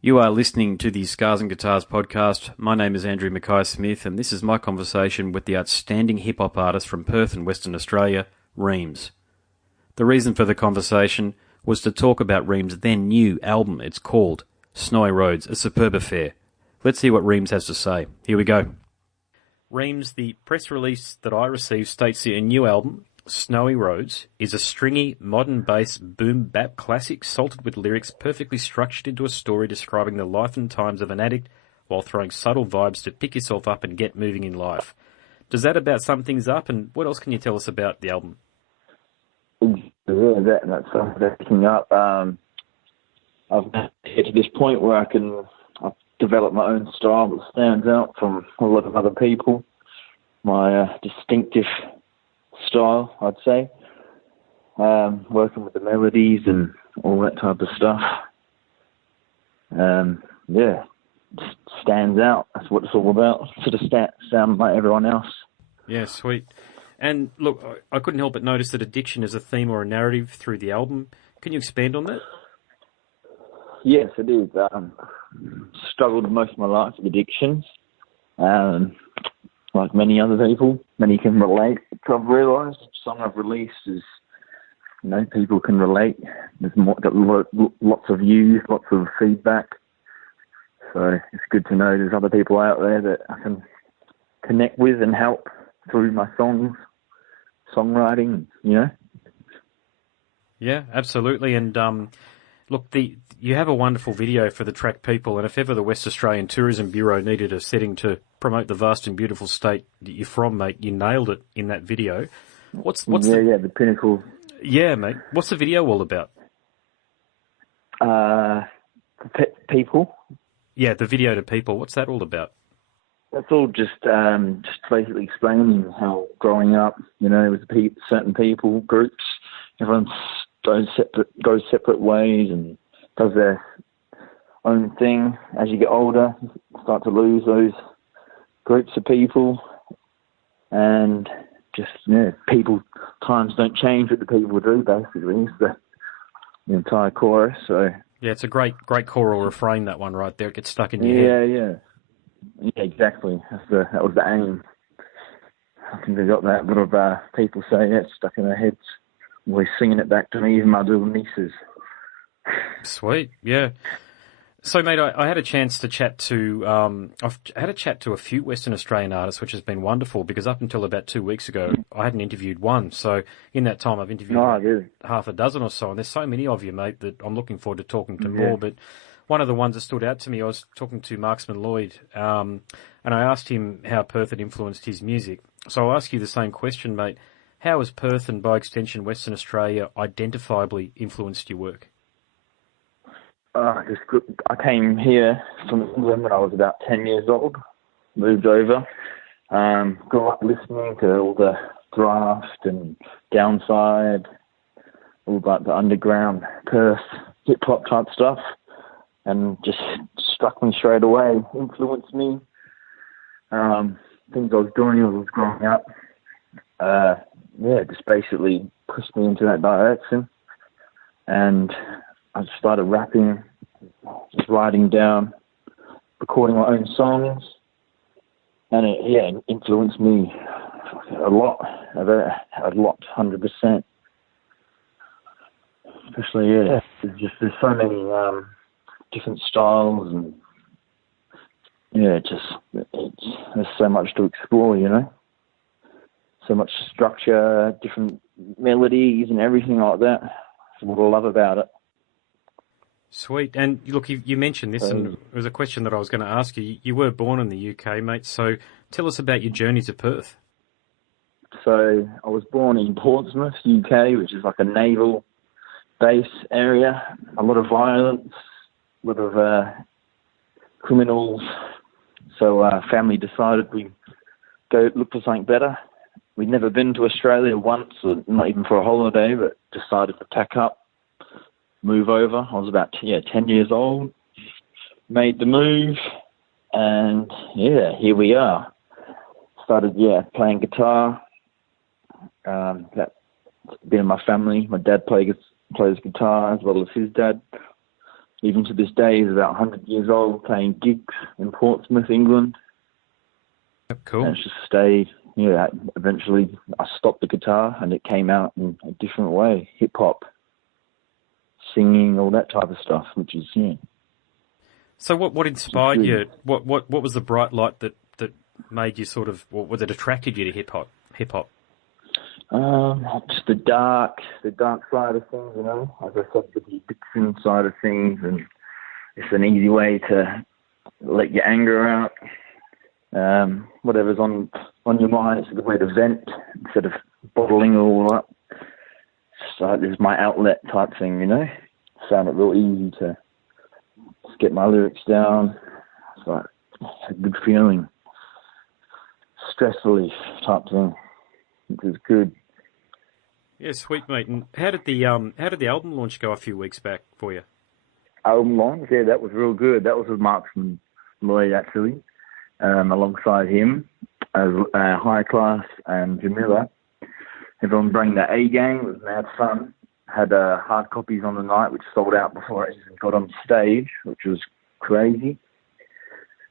You are listening to the Scars and Guitars podcast. My name is Andrew Mackay-Smith, and this is my conversation with the outstanding hip-hop artist from Perth in Western Australia, Reams. The reason for the conversation was to talk about Reams' then new album. It's called Snowy Roads, a superb affair. Let's see what Reams has to say. Here we go. Reams, the press release that I received states that your new album, Snowy Roads, is a stringy, modern bass boom bap classic salted with lyrics perfectly structured into a story describing the life and times of an addict while throwing subtle vibes to pick yourself up and get moving in life. Does that about sum things up, and what else can you tell us about the album? Yeah, that sums everything up. I've get to this point where I've developed my own style that stands out from a lot of other people. My distinctive style, I'd say. Working with the melodies and all that type of stuff. Just stands out. That's what it's all about. Sort of sound like everyone else. Yeah, sweet. And look, I couldn't help but notice that addiction is a theme or a narrative through the album. Can you expand on that? Yes, it is. Struggled most of my life with addictions. Like many other people, many can relate. I've realised the song I've released is, people can relate. There's got lots of views, lots of feedback. So it's good to know there's other people out there that I can connect with and help through my songs, songwriting, Yeah, absolutely. And look, you have a wonderful video for the track People, and if ever the West Australian Tourism Bureau needed a setting to promote the vast and beautiful state that you're from, mate, you nailed it in that video. What's the pinnacle. Yeah, mate. What's the video all about? People. Yeah, the video to People. What's that all about? That's all just basically explaining how growing up, with certain people groups, everyone goes separate ways and does their own thing. As you get older, you start to lose those groups of people, and people, times don't change what the people do. Basically, it's the entire chorus. So yeah, it's a great choral refrain, that one right there. It gets stuck in your head. Yeah, exactly. That was the aim. I think they got that. A lot of people say it's stuck in their heads. Always singing it back to me, even my little nieces. Sweet, yeah. So, mate, I had a chance to chat to I've had a chat to a few Western Australian artists, which has been wonderful because up until about 2 weeks ago, I hadn't interviewed one. So, in that time, I've interviewed half a dozen or so, and there's so many of you, mate, that I'm looking forward to talking to more. But one of the ones that stood out to me, I was talking to Marksman Lloyd, and I asked him how Perth had influenced his music. So I'll ask you the same question, mate. How has Perth and, by extension, Western Australia identifiably influenced your work? I came here from England when I was about 10 years old, moved over, grew up listening to all the Draft and Downside, all like the underground Perth hip-hop type stuff, and just struck me straight away, influenced me. Things I was doing as I was growing up, just basically pushed me into that direction. And I started rapping, just writing down, recording my own songs, and it influenced me a lot, 100%. Especially, there's so many different styles, and there's so much to explore, so much structure, different melodies, and everything like that. That's what I love about it. Sweet. And look, you mentioned this, and it was a question that I was going to ask you. You were born in the UK, mate, so tell us about your journey to Perth. So I was born in Portsmouth, UK, which is like a naval base area. A lot of violence, a lot of criminals. So family decided we'd go look for something better. We'd never been to Australia once, or not even for a holiday, but decided to pack up, move over. I was about 10 years old, made the move, and here we are. Started playing guitar. That been in my family. My dad plays guitar as well as his dad. even to this day, is about 100 years old, playing gigs in Portsmouth, England. Yep, cool. And it's just stayed. Yeah, eventually I stopped the guitar and it came out in a different way. Hip hop, singing, all that type of stuff, which is, yeah. So what inspired you? What was the bright light that made you sort of, or that attracted you to hip hop? Just the dark side of things, you know. As I said, the addiction side of things, and it's an easy way to let your anger out. Whatever's on your mind, it's a good way to vent instead of bottling it all up. So this is my outlet type thing, you know. Found it real easy to just get my lyrics down. It's like a good feeling, stress relief type thing, which is good. Yeah, sweet mate. And how did the album launch go a few weeks back for you? Album launch, yeah, that was real good. That was with Marksman Lloyd actually, alongside him, High Class and Jamila. Everyone bring their A game. It was mad fun. Had hard copies on the night, which sold out before I even got on stage, which was crazy.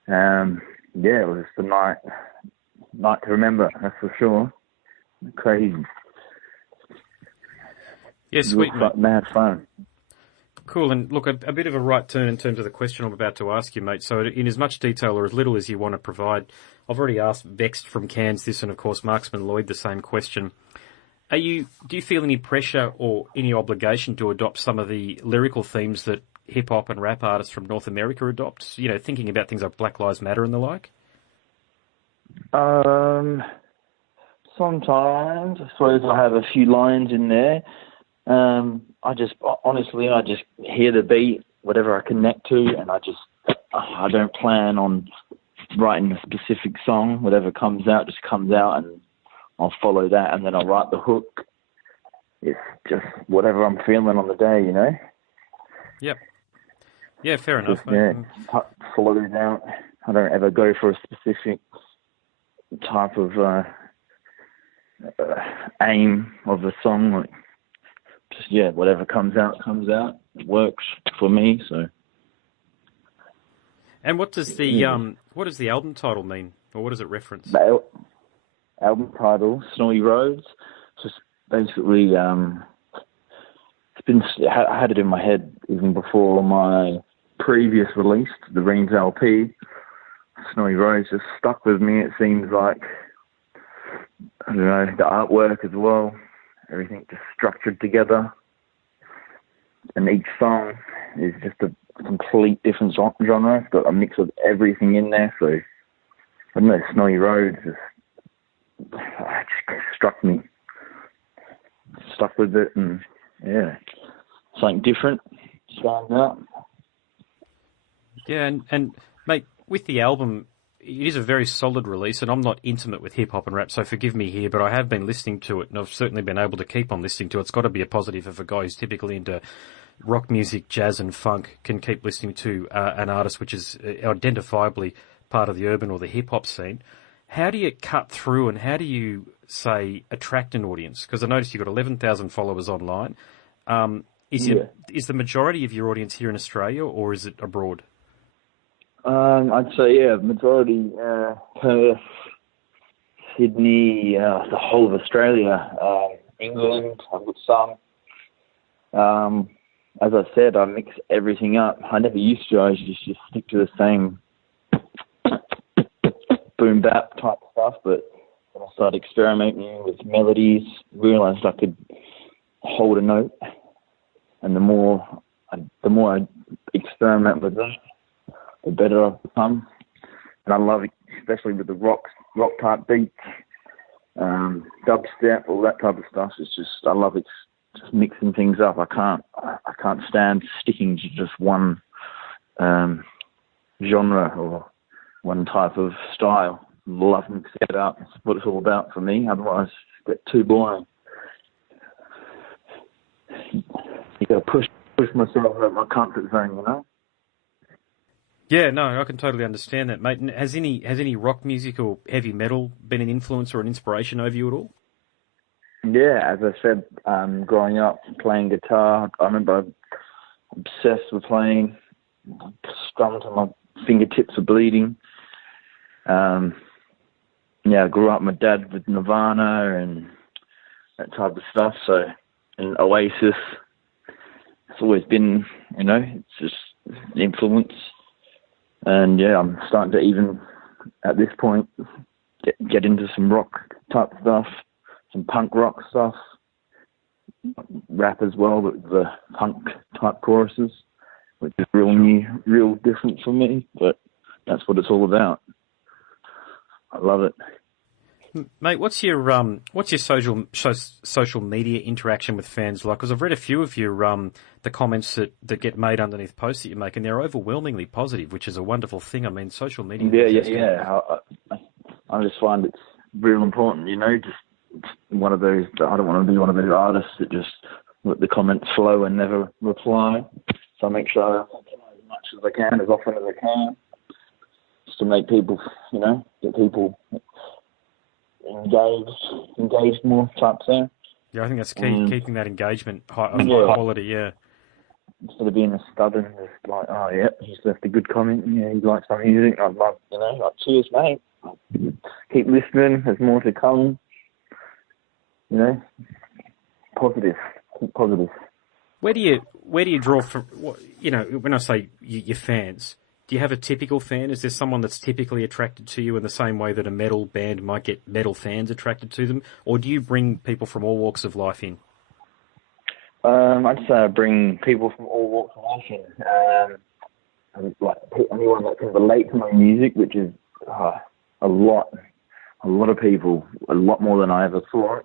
Yeah, it was the night to remember, that's for sure. Crazy. Yeah, sweet mate. Mad fun. Cool, and look, a bit of a right turn in terms of the question I'm about to ask you, mate. So in as much detail or as little as you want to provide, I've already asked Vexed from Cairns this, and of course Marksman Lloyd the same question. Do you feel any pressure or any obligation to adopt some of the lyrical themes that hip-hop and rap artists from North America adopt? You know, thinking about things like Black Lives Matter and the like? Sometimes. I suppose I have a few lines in there. I just hear the beat, whatever I connect to, and I don't plan on writing a specific song. Whatever comes out just comes out, and I'll follow that, and then I'll write the hook. It's just whatever I'm feeling on the day, you know? Yep. Yeah, fair enough, mate. Yeah, follow it out. I don't ever go for a specific type of aim of the song. Like, just, yeah, whatever comes out. It works for me, so. And what does the album title mean, or what does it reference? The album title, Snowy Roads, just basically, I had it in my head even before my previous release, the Reams LP. Snowy Roads just stuck with me. It seems like, I don't know, the artwork as well, everything just structured together. And each song is just a complete different genre. It's got a mix of everything in there. So, I don't know, Snowy Roads just struck me. Stuck with it, and yeah, something different, stands out. Yeah, and mate, with the album, it is a very solid release, and I'm not intimate with hip-hop and rap, so forgive me here, but I have been listening to it, and I've certainly been able to keep on listening to it. It's got to be a positive if a guy who's typically into rock music, jazz and funk can keep listening to an artist which is identifiably part of the urban or the hip-hop scene. How do you cut through, and how do you, say, attract an audience? Because I noticed you've got 11,000 followers online. Is the majority of your audience here in Australia, or is it abroad? I'd say, yeah, majority Perth, Sydney, the whole of Australia, England, I've got some. As I said, I mix everything up. I never used to. I used to just stick to the same boom bap type stuff, but when I started experimenting with melodies, realised I could hold a note, and the more I experiment with that, the better I've become. And I love it, especially with the rock type beats, dubstep, all that type of stuff. It's just, I love it, just mixing things up. I can't stand sticking to just one genre or one type of style. Love mixing it up. That's what it's all about for me. Otherwise, it's get too boring. You got to push myself out of my comfort zone, you know. Yeah, no, I can totally understand that, mate. And has any rock music or heavy metal been an influence or an inspiration over you at all? Yeah, as I said, growing up playing guitar, I remember obsessed with playing strummed till my fingertips are bleeding. I grew up with my dad with Nirvana and that type of stuff. So, and Oasis, it's always been, it's just influence. And I'm starting to even at this point get into some rock type stuff, some punk rock stuff, rap as well, but the punk type choruses, which is real different for me, but that's what it's all about. I love it. Mate, what's your social media interaction with fans like? Because I've read a few of your the comments that get made underneath posts that you make, and they're overwhelmingly positive, which is a wonderful thing. I mean, social media. Yeah. I just find it's real important. Just one of those. I don't want to be one of those artists that just let the comments flow and never reply. So I make sure I reply as much as I can, as often as I can, just to make people, get people engaged more type thing. Yeah, I think that's key, keeping that engagement high quality, yeah. Instead of being a stubborn, just like, oh yeah, he's left a good comment, yeah, he likes my music, I'd love, like, cheers mate, keep listening, there's more to come, positive, keep positive. Where do you draw from, when I say your fans, do you have a typical fan? Is there someone that's typically attracted to you in the same way that a metal band might get metal fans attracted to them? Or do you bring people from all walks of life in? I'd say I bring people from all walks of life in. Like anyone that can relate to my music, which is a lot of people, a lot more than I ever thought.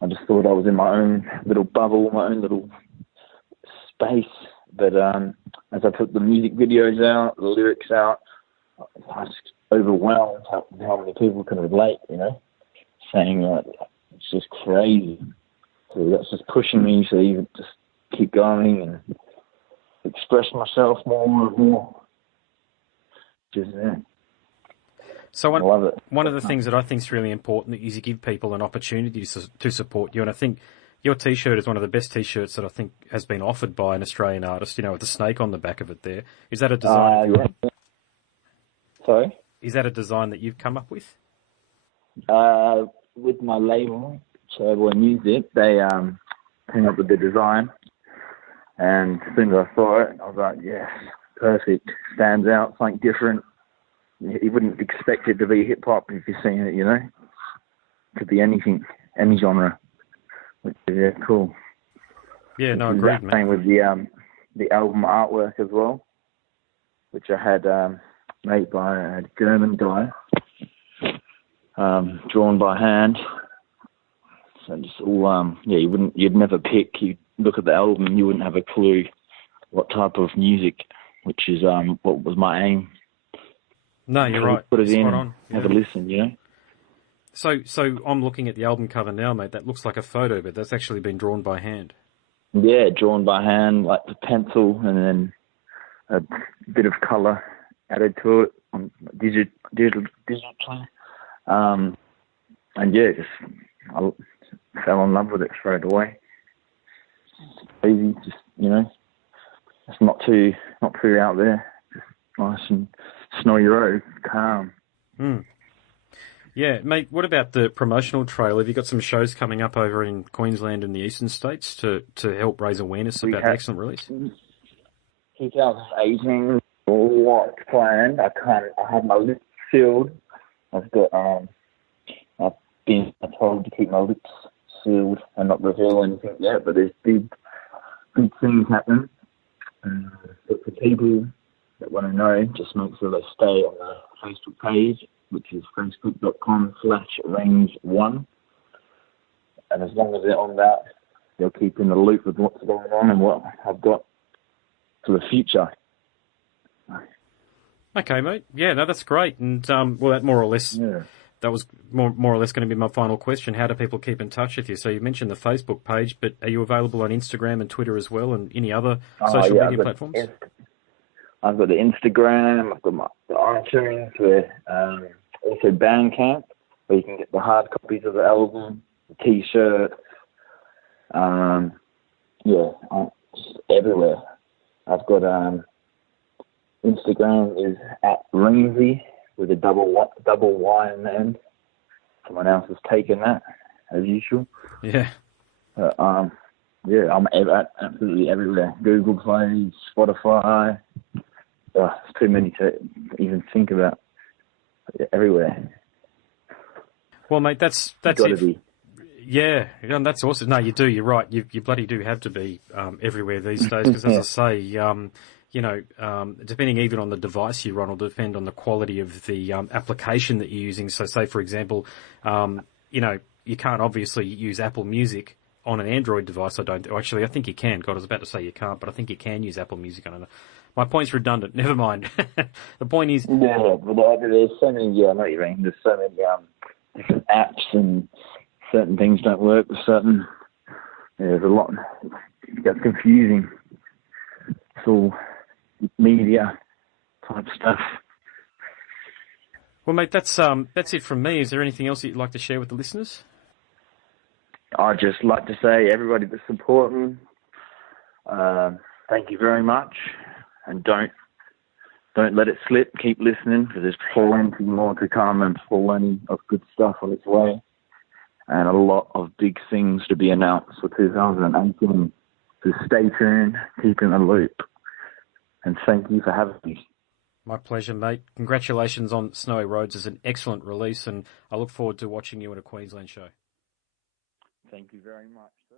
I just thought I was in my own little bubble, my own little space. But as I put the music videos out, the lyrics out, I was just overwhelmed how many people can relate, saying it's just crazy. So that's just pushing me to even just keep going and express myself more and more. Just, So I love it. One of the things that I think is really important is you give people an opportunity to support you. And I think your T-shirt is one of the best T-shirts that I think has been offered by an Australian artist, with the snake on the back of it there. Is that a design? Sorry? Is that a design that you've come up with? With my label, Showboy Music, they came up with the design. And as soon as I saw it, I was like, yes, perfect. Stands out, something different. You wouldn't expect it to be hip-hop if you've seen it, Could be anything, any genre. Which is cool. Yeah, no, agreed, man. Same with the album artwork as well, which I had made by a German guy, drawn by hand. So just all, you'd never pick. You'd look at the album and you wouldn't have a clue what type of music, which is what was my aim. No, you're right. Put it Spot in, on. have a listen, So I'm looking at the album cover now, mate. That looks like a photo, but that's actually been drawn by hand. Yeah, drawn by hand, like the pencil, and then a bit of colour added to it on digitally. And I fell in love with it straight away. It's easy, just it's not too out there. Just nice and snowy road, calm. Yeah, mate, what about the promotional trail? Have you got some shows coming up over in Queensland and the eastern states to help raise awareness about the excellent release? 2018, what's planned? I have my lips sealed. I've been told to keep my lips sealed and not reveal anything yet, but there's big things happening. But for people that want to know, just make sure they stay on the Facebook page, which is facebook.com/Reams1. And as long as they're on that, they'll keep in the loop with what's going on and what I've got for the future. Okay, mate. Yeah, no, that's great. And, that more or less, that was more or less going to be my final question. How do people keep in touch with you? So you mentioned the Facebook page, but are you available on Instagram and Twitter as well and any other social media platforms? I've got the Instagram, I've got the iTunes, also Bandcamp, where you can get the hard copies of the album, the T-shirt, just everywhere. I've got Instagram is at Reamsy with a double Y in the end. Someone else has taken that, as usual. Yeah. I'm absolutely everywhere. Google Play, Spotify. It's too many to even think about. Everywhere. Well, mate, that's it. Yeah, that's awesome. No, you do. You're right. You bloody do have to be everywhere these days because, as I say, depending even on the device you're on, will depend on the quality of the application that you're using. So, say for example, you can't obviously use Apple Music on an Android device. I think you can. God, I was about to say you can't, but I think you can use Apple Music on it. My point's redundant. Never mind. The point is... Yeah, but there's so many... Yeah, I know what you mean. There's so many different apps and certain things don't work with certain... Yeah, there's a lot... It gets confusing. It's all media type stuff. Well, mate, that's it from me. Is there anything else you'd like to share with the listeners? I'd just like to say, everybody that's supporting, thank you very much. And don't let it slip. Keep listening because there's plenty more to come and plenty of good stuff on its way. And a lot of big things to be announced for 2018. So stay tuned, keep in the loop. And thank you for having me. My pleasure, mate. Congratulations on Snowy Roads. It's an excellent release and I look forward to watching you at a Queensland show. Thank you very much, sir.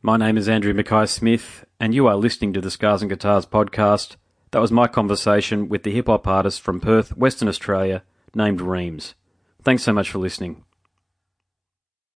My name is Andrew Mackay-Smith, and you are listening to the Scars and Guitars podcast. That was my conversation with the hip-hop artist from Perth, Western Australia, named Reams. Thanks so much for listening.